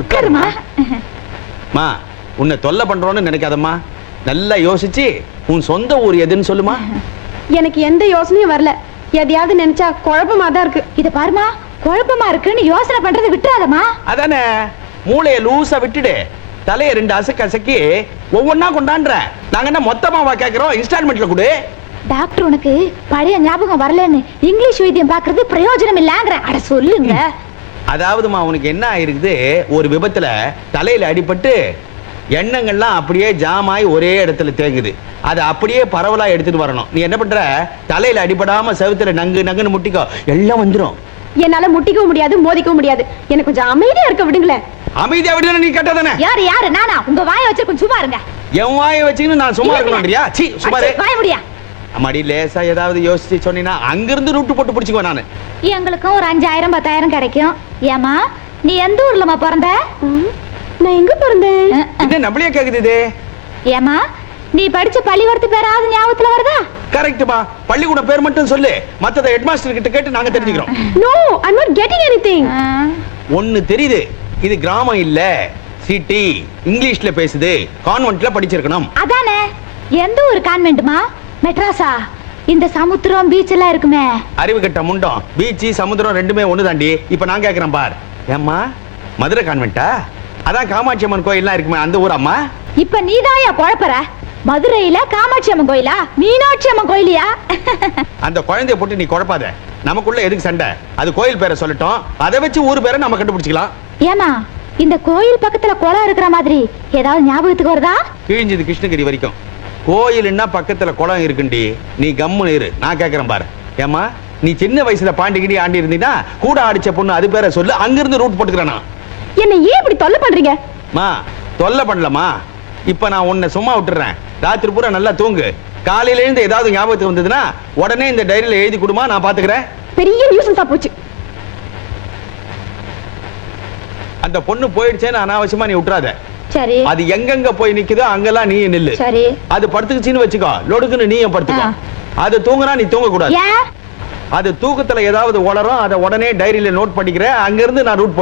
உட்காருமா. மா உன்னை தொல்லை பண்றோன்னு நினைக்காதம்மா. நல்லா யோசிச்சு உன் சொந்த ஊர் எதுன்னு சொல்லுமா. எனக்கு எந்த யோசனையும் வரல. எதையாவது நினைச்சா குழப்பமா தான் இருக்கு. இத பாருமா, குழப்பமா இருக்குன்னு யோசனை பண்றது விட்டுறாதமா. அதானே, மூளைய லூசா விட்டுடு. தலைய 2 அசக்கு அசக்கி ஒவ்வொன்னா கொண்டாடுற. நாங்க என்ன மொத்தமாவா கேக்குறோம்? இன்ஸ்டால்மெண்ட்ல கொடு. டாக்டர் உனக்கு பழைய ஞாபகம் வரலன்னு இங்கிலீஷ் வைத்தியம் பாக்குறது பிரயோஜனம் இல்லங்கற. அட சொல்லுங்க. அதாவதுமா உனக்கு என்ன ஆயிருக்குது, ஒரு விபத்துல தலையில அடிபட்டு எண்ணங்கள்லாம் அப்படியே ஜாமாய் ஒரே இடத்துல தேங்குது. அதை அப்படியே பரவலா எடுத்துட்டு வரணும். நீ என்ன பண்ற, தலையில அடிபடாம செவுத்துல நங்கு நங்குன்னு முட்டிக்கோ, எல்லாம் வந்துரும். என்னால முட்டிக்கவும் முடியாது, மோதிக்கவும் முடியாது. எனக்கு கொஞ்சம் அமைதியா இருக்க விடுங்களேன். அமைதியா விடுனா நீ கேட்டதானே? யாரு யாரு நானா? உங்க வாயை வச்சு கொஞ்சம் சும்மா இருங்க. என் வாயை வச்சுக்கின்னு நான் சும்மா இருக்கணும்ன்றியா? சீ சும்மாரு. வாய முடியா. அம்மாடி லேசா ஏதாவது யோசிச்சு சொன்னீனா அங்கிருந்து ரூட்டு போட்டு பிடிச்சுக்குவேன் நானு. எங்களுக்கும் ஒரு 5000 10,000 கிடைக்கும். ஏமா நீ எந்த ஊர்லமா பிறந்த? நான் எங்க பிறந்தேன்? என்ன நம்மளே கேக்குது இது? ஏமா நீ படிச்ச பள்ளிக்கூடத்து பேராவது ஞாபகத்துல வருதா? கரெக்ட்மா. பள்ளிக்கூட பேர் மட்டும் சொல்லு, மத்தத ஹெட்மாஸ்டர் கிட்ட கேட்டு நாங்க தெரிஞ்சுக்கிறோம். No, I'm not getting anything. ஒன்னு தெரியுது, இது கிராமம் இல்ல, சிட்டி. இங்கிலீஷ்ல பேசுது, கான்வென்ட்ல படிச்சிருக்கணும். அதானே. எந்த ஒரு கான்வென்ட்மா? மெட்ராஸா? இந்த சமுத்திரம் பீச் எல்லாம் இருக்குமே. அறிவு கட்ட முண்டம். பீச் சமுத்திரம் ரெண்டுமே ஒண்ணு தாண்டி. இப்ப நான் கேக்குறேன் பார். ஏம்மா மதுரை கான்வென்ட்டா? அதான் காமாட்சி அம்மன் கோயில்லாம் இருக்குமே, அந்த ஊர் அம்மா. இப்ப நீதாயா குழப்பற. மதுரையில காமாட்சி அம்மன் கோயிலா, மீனாட்சி அம்மன் கோயிலியா? அந்த குழந்தைய போட்டு நீ குழப்பாத. நமக்குள்ள எதுக்கு சண்டை? அது கோயில் பேரை சொல்லட்டும், அதை வச்சு ஊர் பேரை நம்ம கண்டுபிடிச்சிக்கலாம். ஏமா இந்த கோயில் பக்கத்துல குளம் இருக்கிற மாதிரி ஏதாவது ஞாபகத்துக்கு வருதா? கிழிஞ்சது கிருஷ்ணகிரி வரைக்கும். கோயில்னா பக்கத்துல குளம் இருக்குண்டி. நீ கம்முன்னு இரு, நான் கேக்குறேன் பாரு. ஏமா நீ சின்ன வயசுல பாண்டிகிடி ஆண்டி இருந்தீங்கன்னா கூட ஆடிச்ச பொண்ணு அது பேரை சொல்லு, அங்கிருந்து ரூட் போட்டுக்கிறேனா. என்ன ஏன் இப்படி தொல்லை பண்றீங்க? மா தொல்லை பண்ணலமா. இப்ப நான் உன்னை சும்மா விட்டுறேன். ராத்திரி பூரா நல்லா தூங்கு. காலையில இருந்து ஏதாவது ஞாபகத்துக்கு வந்ததுன்னா உடனே இந்த டைரியில எழுதி கொடுமா, நான் பாத்துக்கிறேன். பெரிய நியூசன்ஸா போச்சு. அந்த பொண்ணு போயிடுச்சேன்னு அனாவசியமா நீ விட்டுறாத. சரி. அது எங்கெங்க போய் நிக்குதோ அங்கெல்லாம் நீ நில்லு. சரி. அது படுத்துக்குச்சின்னு வச்சுக்கோ, லொடுக்குன்னு நீயும் படுத்துக்கோ. அது தூங்குனா நீ தூங்க கூடாது. ஏன்? அது தூக்கத்துல ஏதாவது உளரும், அதை உடனே டைரியில நோட் பண்ணிக்கிறேன். அங்கிருந்து நான் ரூட்